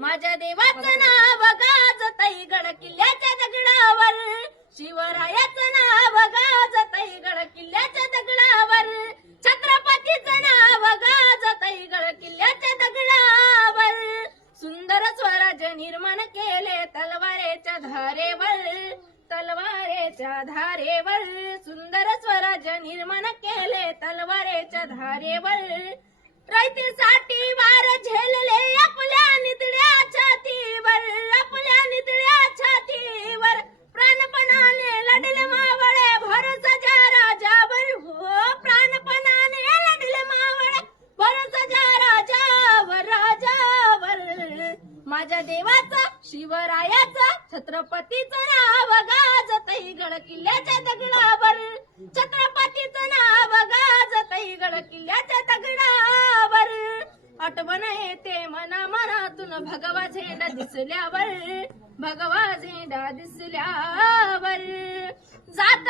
माझ्या देवाचं नाव गाजतई गड किल्ल्याच्या दगडावर, शिवरायाचं नाव गाजतई गड किल्ल्याच्या दगडावर, छत्रपतीचं नाव गाजतई गड किल्ल्याच्या दगडावर. सुंदर स्वराज्य निर्माण केले तलवारेच्या धारेवर, तलवारेच्या धारेवर. सुंदर स्वराज्य निर्माण केले तलवारेच्या धारेवर. रयतेसाठी वार झेलले आपल्या नितळ्या छातीवर, आपल्या नितळ्या छातीवर. प्राणपणाने लढले मावळे भरसाच्या राजावर, हो प्राणपणाने लढले मावळे भरसाच्या राजावर, राजावर. माझ्या देवाचा शिवरायाचा छत्रपतीचं नाव गाजतई गड किल्ल्याच्या दगडावर, छत्रपतीचं नाव गाजतई गड किल्ल्याच्या दगडावर. आठवण येते मना मनातून भगवा झेंडा दिसल्यावर, भगवा झेंडा दिसल्यावर. जात